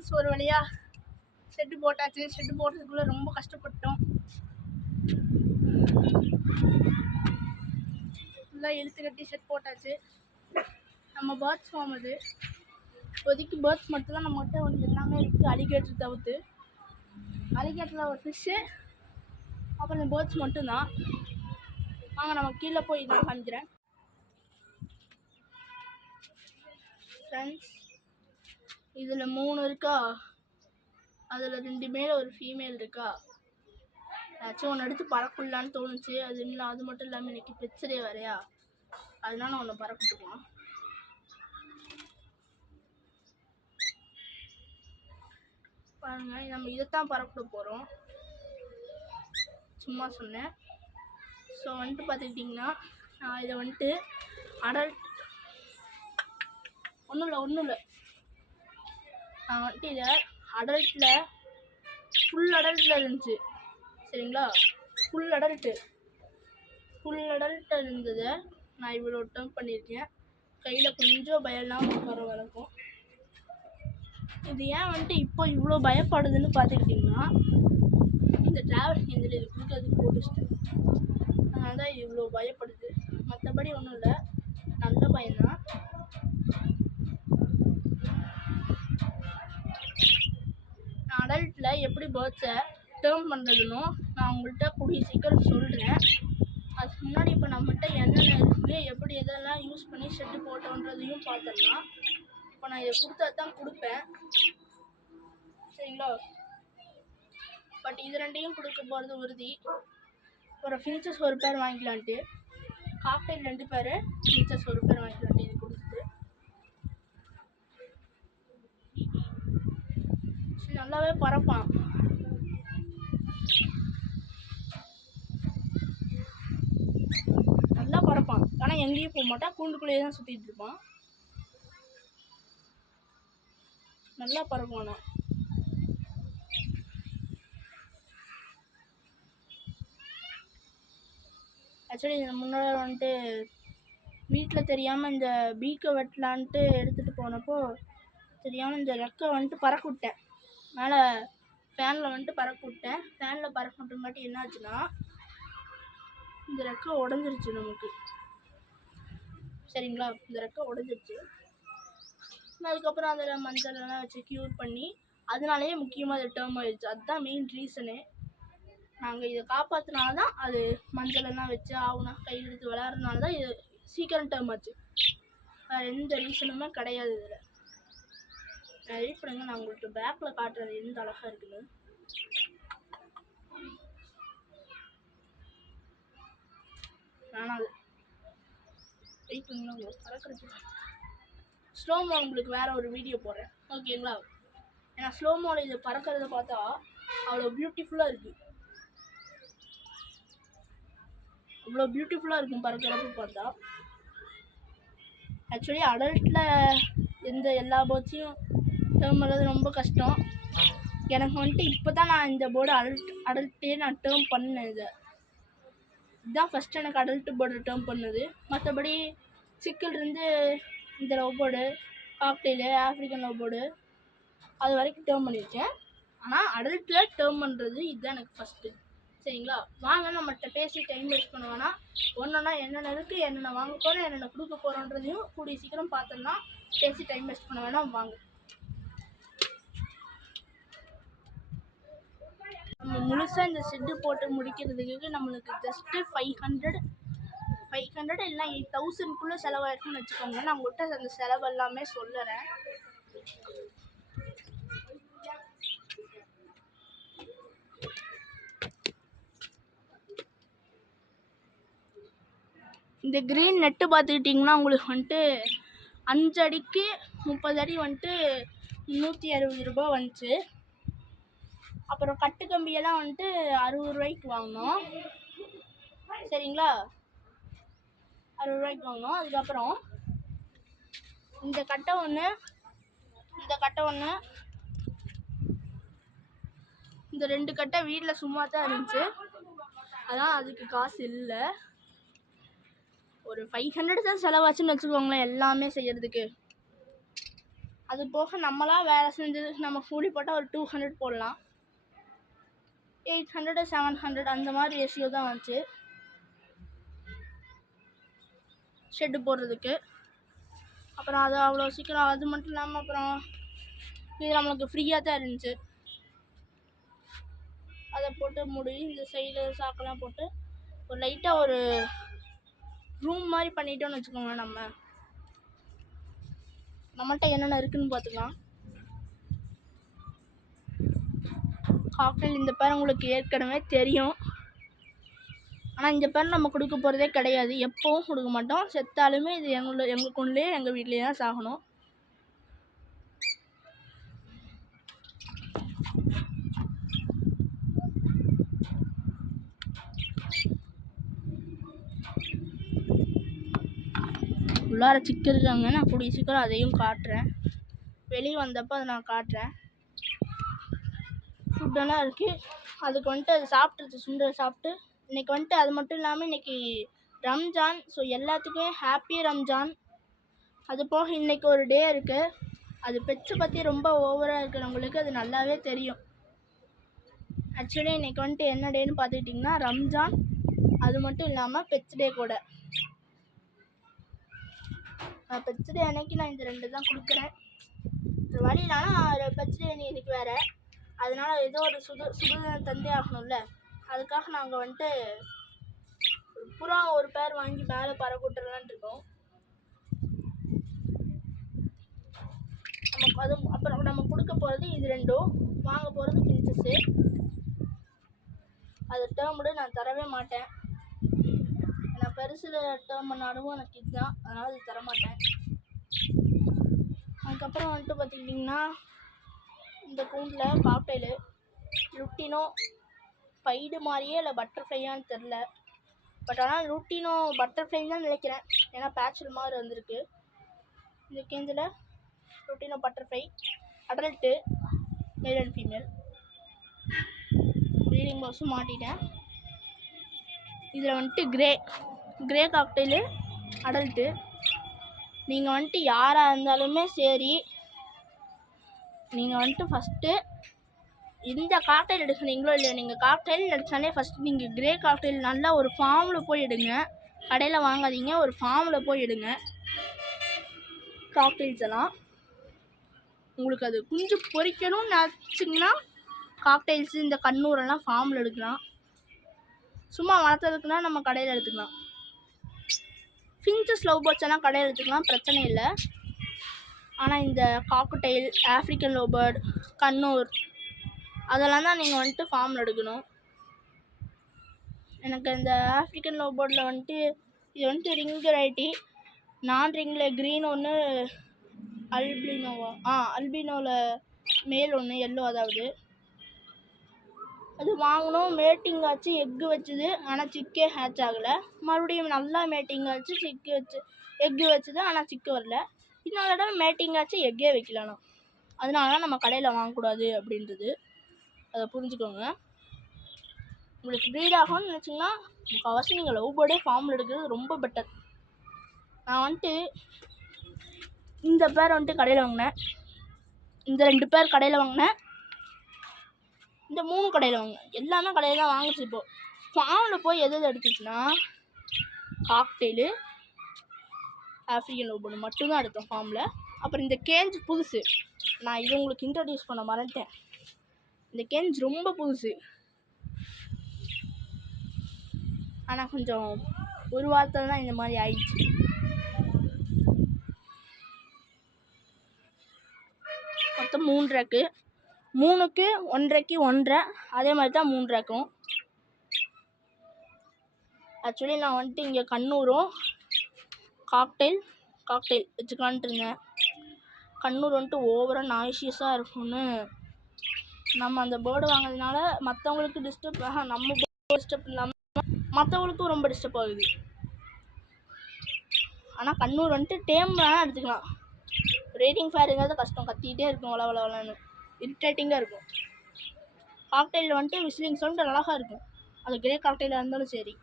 Friends, ஒரு வழியாக shed போட்டாச்சு. ஷெட்டு போடுறதுக்குள்ளே ரொம்ப கஷ்டப்பட்டோம். ஃபுல்லாக இழுத்து கட்டி ஷெட் போட்டாச்சு. நம்ம பேர்ட்ஸ் ஃபார்ம் அது. இப்போதைக்கு பேர்ட்ஸ் மட்டும்தான் நம்மகிட்ட ஒன்று எல்லாமே இருக்குது. அலிகேட்டர் தவிர்த்து, அலிகேட்டரில் ஒரு ஃபிஷ்ஷு, அப்புறம் இந்த பேர்ட்ஸ் மட்டும்தான். வாங்க நம்ம கீழே போய் நான் காமிக்கிறேன். ஃப்ரெண்ட்ஸ், இதில் 3 இருக்கா, அதில் 2 மேல் ஒரு ஃபீமேல் இருக்கா. ஏதாச்சும் ஒன்று எடுத்து பறக்கலான்னு தோணுச்சு. அது மட்டும் இல்லாமல் இன்றைக்கி பெட்ஸரே வரையா, அதனால நான் ஒன்று பறக்கட்டுக்கலாம். பாருங்கள், நம்ம இதைத்தான் பறக்க போகிறோம். சும்மா சொன்னேன். ஸோ வந்துட்டு பார்த்துக்கிட்டிங்கன்னா, நான் இதை வந்துட்டு அடல்ட் ஒன்றும் இல்லை நான் வந்துட்டு இதை அடல்ட்டில் ஃபுல் அடல்ட்டில் இருந்துச்சு. சரிங்களா, ஃபுல் அடல்ட்டு இருந்ததை நான் இவ்வளோ டேர்ம் பண்ணியிருக்கேன். கையில் கொஞ்சம் பயம்லாம் வர வரைக்கும். இது ஏன் வந்துட்டு இப்போ இவ்வளோ பயப்படுதுன்னு பார்த்துக்கிட்டிங்கன்னா, இந்த ட்ராவல் இதில் இது கொடுக்கறதுக்கு போட்டுச்சிட்டேன். அதனால தான் இவ்வளோ பயப்படுது. மற்றபடி ஒன்றும் இல்லை, நல்ல பயம்தான். நான் அடல்ட்டில் எப்படி பேர்ட்ஸை டேர்ம் பண்ணுறதுன்னு நான் உங்கள்கிட்ட கூடிய சீக்கிரம் சொல்கிறேன். அதுக்கு முன்னாடி இப்போ நம்மகிட்ட என்னென்ன இருக்குது, எப்படி எதெல்லாம் யூஸ் பண்ணி ஷெட்டு போட்டோன்றதையும் பார்த்துடலாம். இப்போ நான் இதை கொடுத்தா தான் கொடுப்பேன். சரிங்களா, பட் இது 2யும் கொடுக்க போகிறது உறுதி. ஒரு ஃபின்ச்சஸ் ஒரு பேர் வாங்கிக்கலான்ட்டு, காக்டெயில் 2 பேர், ஃபின்ச்சஸ் ஒரு பேர் வாங்கிக்கலான்ட்டு இது கொடுத்துட்டு. நல்லாவே பறப்பான். நல்லா பறப்பான், ஆனால் எங்கேயும் போக மாட்டான். கூண்டுக்குள்ளேயே தான் சுற்றிட்டு இருப்பான். நல்லா பறப்பானா. ஆக்சுவலி இந்த முன்னாடி வந்துட்டு வீட்டில் தெரியாமல் இந்த பீக்கை வெட்டலான்ட்டு எடுத்துகிட்டு போனப்போ தெரியாமல் இந்த ரெக்கை வந்துட்டு பறக்க விட்டேன். மேலே ஃபேனில் வந்துட்டு பறக்க விட்டேன். ஃபேனில் பறக்க விட்டங்காட்டி என்ன ஆச்சுன்னா, இந்த ரெக்கை உடஞ்சிருச்சு நமக்கு. சரிங்களா, இந்த ரெக்கை உடஞ்சிருச்சு. அதுக்கப்புறம் அதில் மஞ்சள்லாம் வச்சு க்யூர் பண்ணி, அதனாலேயே முக்கியமாக அது டேர்ம் ஆயிடுச்சு. அதுதான் மெயின் ரீசனு. நாங்கள் இதை காப்பாற்றினால தான் அது மஞ்சளெல்லாம் வச்சு ஆகுனா கையில் எடுத்து விளையாடுறதுனால தான் இது சீக்கிரம் டேர்ம் ஆச்சு. வேறு எந்த ரீசனுமே கிடையாது இதில். நான் வெயிட் பண்ணுங்க, நான் உங்கள்கிட்ட பேக்கில் காட்டுறது எந்த அழகாக இருக்குன்னு. ஆனால் வெயிட் பண்ணுங்க, உங்களுக்கு பறக்கிறது ஸ்லோமோ உங்களுக்கு வேறு ஒரு வீடியோ போடுறேன். ஓகேங்களா, ஏன்னா ஸ்லோமோவில் இது பறக்கிறத பார்த்தா அவ்வளோ பியூட்டிஃபுல்லாக இருக்குது. அவ்வளோ பியூட்டிஃபுல்லாக இருக்கும் பறக்கிறப்ப பார்த்தா. ஆக்சுவலி அடல்ட்டில் எல்லா பேர்ட்ஸையும் டேர்ம் பண்ணுறது ரொம்ப கஷ்டம். எனக்கு வந்துட்டு இப்போ தான் நான் இந்த போர்டு அடல்ட்டே நான் டேர்ம் பண்ணேன். இதுதான் ஃபஸ்ட்டு எனக்கு அடல்ட்டு போர்டு டேர்ம் பண்ணது. மற்றபடி சிக்கிலிருந்து இந்த love board, cockatiel, African love board அது வரைக்கும் டேர்ம் பண்ணியிருக்கேன். ஆனால் அடல்ட்டில் டேர்ம் பண்ணுறது இதுதான் எனக்கு ஃபஸ்ட்டு. சரிங்களா, வாங்க நம்மகிட்ட பேசி டைம் வேஸ்ட் பண்ண வேணாம். ஒன்றா என்னென்ன இருக்குது, என்னென்ன வாங்க போகிறோம், என்னென்ன கொடுக்க போகிறோன்றதையும் கூடிய சீக்கிரம் பார்த்துடலாம். பேசி டைம் வேஸ்ட் பண்ண வேணாம், வாங்க. நம்ம முழுசாக இந்த ஷெட்டு போட்டு முடிக்கிறதுக்கு நம்மளுக்கு ஜஸ்ட்டு 500 இல்லைனா 8000க்குள்ளே செலவாயிருக்குன்னு வச்சுக்கோங்க. நான் உங்கள்கிட்ட அந்த செலவு எல்லாமே சொல்லுறேன். இந்த க்ரீன் நெட்டு பார்த்துக்கிட்டிங்கன்னா உங்களுக்கு வந்துட்டு 5 அடிக்கு 30 அடி வந்துட்டு 360 ரூபா வந்துச்சு. அப்புறம் கட்டு கம்பியெல்லாம் வந்துட்டு 60 ரூபாய்க்கு வாங்கினோம். சரிங்களா, 60 ரூபாய்க்கு வாங்கினோம். அதுக்கப்புறம் இந்த கட்டை ஒன்று, இந்த 2 கட்டை வீட்டில் சும்மா தான் இருந்துச்சு. அதான் அதுக்கு காசு இல்லை. ஒரு 500 தான் செலவாச்சுன்னு வச்சுக்கோங்களேன் எல்லாமே செய்கிறதுக்கு. அது போக நம்மளாக வேலை செஞ்சதுக்கு நம்ம கூலி போட்டால் ஒரு 200 போடலாம். 800 700 அந்த மாதிரி ரேஷியோ தான் வந்துச்சு ஷெட்டு போடுறதுக்கு. அப்புறம் அது அவ்வளோ சீக்கிரம், அது மட்டும் இல்லாமல் அப்புறம் இது நம்மளுக்கு ஃப்ரீயாக தான் இருந்துச்சு. அதை போட்டு மூடி இந்த சைடு சாக்கெல்லாம் போட்டு ஒரு லைட்டாக ஒரு ரூம் மாதிரி பண்ணிட்டோன்னு வச்சுக்கோங்க. நம்மள்கிட்ட என்னென்ன இருக்குதுன்னு பார்த்துக்கலாம். காக்டெயில் இந்த பேர் உங்களுக்கு ஏற்கனவே தெரியும். ஆனால் இந்த பேர் நம்ம கொடுக்க போகிறதே கிடையாது, எப்போவும் கொடுக்க மாட்டோம். செத்தாலுமே இது எங்களுக்குள்ளே எங்கள் வீட்லேயே தான் சாகணும். உள்ளார சிக்கு இருக்காங்க, நான் கூடிய சீக்கிரம் அதையும் காட்டுறேன். வெளியே வந்தப்போ அதை நான் காட்டுறேன். ஃபுட்டெல்லாம் இருக்குது. அதுக்கு வந்துட்டு அது சாப்பிட்ருச்சு, சுண்டல் சாப்பிட்டு. இன்றைக்கி வந்துட்டு அது மட்டும் இல்லாமல் இன்றைக்கி ரம்ஜான். ஸோ எல்லாத்துக்குமே ஹாப்பி ரம்ஜான். அது போக இன்றைக்கி ஒரு டே இருக்குது. அது பெட்ஸை பற்றி ரொம்ப ஓவராக இருக்கிறவங்களுக்கு அது நல்லாவே தெரியும். ஆக்சுவலி இன்றைக்கி வந்துட்டு என்ன டேன்னு பார்த்துக்கிட்டிங்கன்னா ரம்ஜான். அது மட்டும் இல்லாமல் பெட்ஸ் டே கூட. பெட்ஸ் டே அன்னைக்கு நான் இந்த 2 தான் கொடுக்குறேன். ஒரு வழியிலானா பெட்ஸ் டே இன்னைக்கு வேறு, அதனால் ஏதோ ஒரு சுதந்திரம் தந்தே ஆகணும்ல. அதுக்காக நாங்கள் வந்துட்டு புறா ஒரு பேர் வாங்கி மேலே பறக்கூட்டலான்ட்டு இருக்கோம். அப்புறம் நம்ம கொடுக்க போகிறது இது 2ம், வாங்க போகிறது பின்சஸ்ஸு. அது டேர்ம்டு நான் தரவே மாட்டேன். நான் பெருசில் டேர்ம் பண்ண அனுபவம் எனக்கு இதுதான், அதனால் அது தரமாட்டேன். அதுக்கப்புறம் வந்துட்டு பார்த்துக்கிட்டிங்கன்னா இந்த கூண்டில் காக்டெயிலு லுட்டினோ பைடு மாதிரியே இல்லை பட்டர்ஃப்ளையான்னு தெரில. பட் ஆனால் லுட்டினோ பட்டர்ஃப்ளைன்னு தான் நினைக்கிறேன், ஏன்னா பேட்சல் மாதிரி வந்திருக்கு. இந்த கேஞ்சில் lutino butterfly adult male and female. Breeding பாக்ஸும் மாட்டிட்டேன். இதில் வந்துட்டு கிரே காக்டெயிலு அடல்ட்டு. நீங்கள் வந்துட்டு யாராக இருந்தாலுமே சரி, நீங்கள் வந்துட்டு ஃபஸ்ட்டு இந்த காக்டெயில் எடுக்கிறீங்களோ இல்லையா, நீங்கள் காக்டெயில் எடுத்தாலே ஃபஸ்ட்டு நீங்கள் கிரே காக்டெயில் நல்லா ஒரு ஃபார்மில் போய் எடுங்க. கடையில் வாங்காதீங்க, ஒரு ஃபார்மில் போய் எடுங்க காக்டெயில்ஸ் எல்லாம். உங்களுக்கு அது குஞ்சு பொரிக்கணும்னு நினச்சிங்கன்னா காக்டெயில்ஸு இந்த கண்ணூரெல்லாம் ஃபார்மில் எடுக்கலாம். சும்மா வளர்த்ததுக்குன்னா நம்ம கடையில் எடுத்துக்கலாம். ஃபின்ச்சஸ் லவ் பேர்ட்ஸ் எல்லாம் கடையில் எடுத்துக்கலாம், பிரச்சனை இல்லை. ஆனால் இந்த cockatiel, African love bird, conure அதெல்லாம் தான் நீங்கள் வந்துட்டு ஃபார்மில் எடுக்கணும். எனக்கு இந்த ஆஃப்ரிக்கன் லவ் பேர்டில் வந்துட்டு இது வந்துட்டு ரிங் வெரைட்டி, நான் ரிங்கில் க்ரீன் ஒன்று, அல்பினோவில் மேல் ஒன்று எல்லோ. அதாவது அது வாங்கினோம், மேட்டிங் ஆச்சு, எக்கு வச்சுது, ஆனால் சிக்கே ஹேட்ச் ஆகலை. மறுபடியும் நல்லா மேட்டிங் ஆச்சு, எக்கு வச்சுது, ஆனால் சிக்கு வரல. இன்னொரு தடவை மேட்டிங் ஆச்சு, எக்கே வைக்கலண்ணா. அதனால தான் நம்ம கடையில் வாங்கக்கூடாது அப்படின்றது, அதை புரிஞ்சுக்கோங்க. உங்களுக்கு ப்ரீட் ஆகும்னு நினச்சிங்கன்னா முக்கால்வாசி நீங்கள் லவ் பேர்டே ஃபார்மில் எடுக்கிறது ரொம்ப பெட்டர். நான் வந்துட்டு இந்த பேர் வந்துட்டு கடையில் வாங்கினேன், இந்த 2 பேர் கடையில் வாங்கினேன், இந்த 3 கடையில் வாங்கினேன். எல்லாமே கடையில் தான் வாங்கிச்சு. இப்போது ஃபார்மில் போய் எது எடுத்துச்சுன்னா காக்டெயிலு, ஆஃப்ரிக்கன் லவ் பேர்டு மட்டும்தான் எடுத்தோம் ஃபார்மில். அப்புறம் இந்த கேஞ்ச் புதுசு, நான் இது உங்களுக்கு இன்ட்ரடியூஸ் பண்ண மறந்துட்டேன். இந்த கேஞ்ச் ரொம்ப புதுசு, ஆனால் கொஞ்சம் ஒரு வாரத்தில் தான் இந்த மாதிரி ஆயிடுச்சு. மொத்தம் 3 ரேக்கு, 3க்கு 1.5க்கு 1.5, அதே மாதிரி தான் 3 ரேக்கும். ஆக்சுவலி நான் வந்துட்டு இங்கே கண்ணூரும் காக்டெயில் வச்சுக்கலான்ட்டு இருந்தேன். கண்ணூர் வந்துட்டு ஓவராக நாய்ஷியஸாக இருக்கும்னு நம்ம அந்த பேர்டு வாங்கினதுனால மற்றவங்களுக்கு டிஸ்டர்ப், நம்ம டிஸ்டர்ப் இல்லாமல் மற்றவங்களுக்கும் ரொம்ப டிஸ்டர்ப் ஆகுது. ஆனால் கண்ணூர் வந்துட்டு டேம் வேணால் எடுத்துக்கலாம். ரேட்டிங் ஃபேருங்கிறது கஷ்டம், கத்திக்கிட்டே இருக்கும், வளன்னு இரிட்டேட்டிங்காக இருக்கும். காக்டெயில் வந்துட்டு விசிலிங் சவுண்ட் அழகாக இருக்கும், அது கிரே காக்டெயிலாக இருந்தாலும் சரி.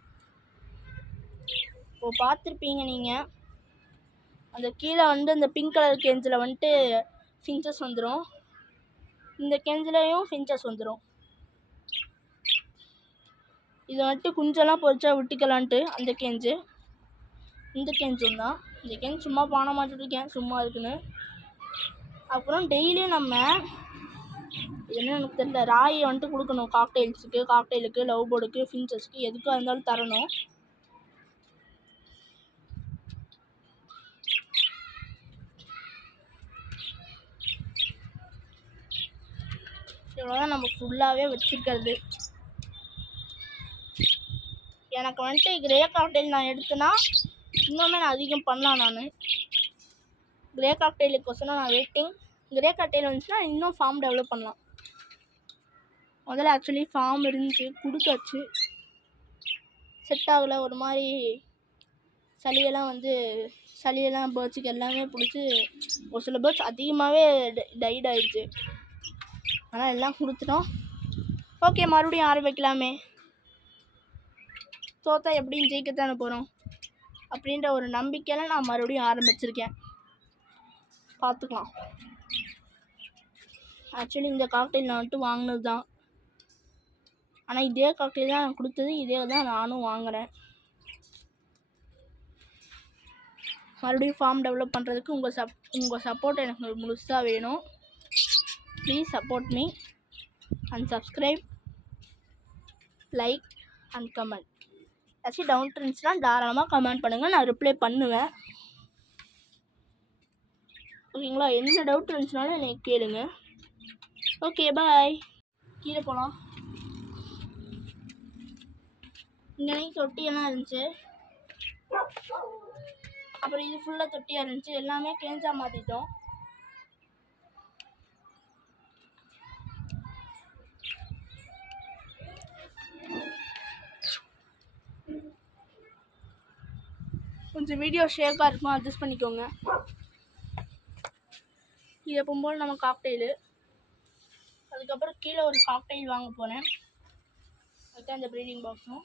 இப்போது பார்த்துருப்பீங்க நீங்கள், அந்த கீழே வந்து அந்த பிங்க் கலர் கேஞ்சில் வந்துட்டு ஃபின்ச்சஸ் வந்துடும். இந்த கேஞ்சிலையும் ஃபின்ச்சஸ் வந்துடும். இதை வந்துட்டு குஞ்செல்லாம் பொறிச்சா விட்டுக்கலான்ட்டு அந்த கேஞ்சு. இந்த கேஞ்சும் தான். இந்த கேஞ்ச் சும்மா பானை மாட்டிருக்கேன் சும்மா இருக்குன்னு. அப்புறம் டெய்லியும் நம்ம என்ன எனக்கு தெரியல, ராயை வந்துட்டு கொடுக்கணும். காக்டெயிலுக்கு லவ் பேர்டுக்கு ஃபின்ச்சஸ்க்கு எதுக்காக இருந்தாலும் தரணும். இவ்வளோதான் நம்ம ஃபுல்லாகவே வச்சுருக்கிறது. எனக்கு வந்துட்டு கிரே காக்டெயில் நான் எடுத்தேன்னா இன்னுமே நான் அதிகம் பண்ணலாம். நான் கிரே காக்டெயிலுக்கோசரம் நான் வெயிட்டிங். கிரே காக்டெயில் வந்துச்சுன்னா இன்னும் ஃபார்ம் டெவலப் பண்ணலாம். முதல்ல ஆக்சுவலி ஃபார்ம் இருந்துச்சு, கொடுத்தாச்சு, செட் ஆகலை. ஒரு மாதிரி சளியெல்லாம் பேர்ட்ஸுக்கு எல்லாமே பிடிச்சி ஒரு சில பேர்ட்ஸ் அதிகமாகவே டைட் ஆயிடுச்சு. ஆனால் எல்லாம் கொடுத்துட்டோம். ஓகே, மறுபடியும் ஆரம்பிக்கலாமே. தோத்தா எப்படியும் ஜெயிக்கத்தானே போகிறோம் அப்படின்ற ஒரு நம்பிக்கையில் நான் மறுபடியும் ஆரம்பிச்சிருக்கேன். பார்த்துக்கலாம். ஆக்சுவலி இந்த காக்டெயில் நான் வந்துட்டு வாங்கினது தான். ஆனால் இதே காக்டெயில் தான் நான் கொடுத்தது, இதே தான் நானும் வாங்குகிறேன். மறுபடியும் ஃபார்ம் டெவலப் பண்ணுறதுக்கு உங்கள் சப்போர்ட் எனக்கு முழுசாக வேணும். Please support me and subscribe, like and comment. ஏதாச்சும் டவுட் இருந்துச்சுன்னா தாராளமாக கமெண்ட் பண்ணுங்கள், நான் ரிப்ளை பண்ணுவேன். ஓகேங்களா? என்ன டவுட் இருந்துச்சுனாலும் எனக்கு கேளுங்க. ஓகே, பாய். கீழே போகலாம். இங்கே தொட்டியெல்லாம் இருந்துச்சு. அப்புறம் இது ஃபுல்லாக தொட்டியாக இருந்துச்சு. எல்லாமே கேஞ்சா மாற்றிட்டோம். கொஞ்சம் வீடியோ ஷேக்காக இருக்கும், அட்ஜஸ்ட் பண்ணிக்கோங்க. இது எப்போம்போது நம்ம காக்டெயிலு. அதுக்கப்புறம் கீழே ஒரு காக்டெயில் வாங்க போனேன். அதுதான் இந்த ப்ரீடிங் பாக்ஸும்.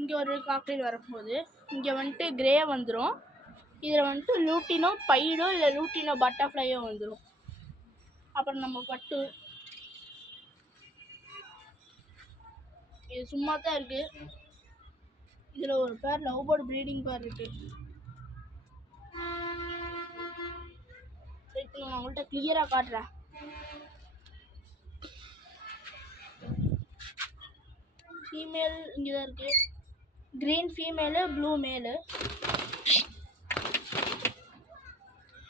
இங்கே ஒரு காக்டெயில் வரப்போகுது. இங்கே வந்துட்டு கிரே வந்துடும். இதில் வந்துட்டு லூட்டினோ பைடோ இல்லை லூட்டினோ பட்டர்ஃப்ளையோ வந்துடும். அப்புறம் நம்ம பட்டு இது சும்மா தான் இருக்குது. இதில் ஒரு பேர் லவ் பேர்டு ப்ரீடிங் பேர் இருக்குது. நான் உங்கள்கிட்ட கிளியராக காட்டுறேன். ஃபீமேல் இங்கே தான் இருக்குது. க்ரீன் ஃபீமேலு, ப்ளூ மேலு.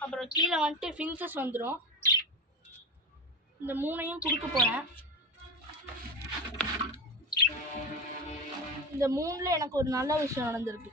அப்புறம் கீழே வந்துட்டு ஃபின்ச்சஸ் வந்துடும். இந்த மூணையும் கொடுக்க போகிறேன். இந்த மூணில் எனக்கு ஒரு நல்ல விஷயம் நடந்திருக்கு.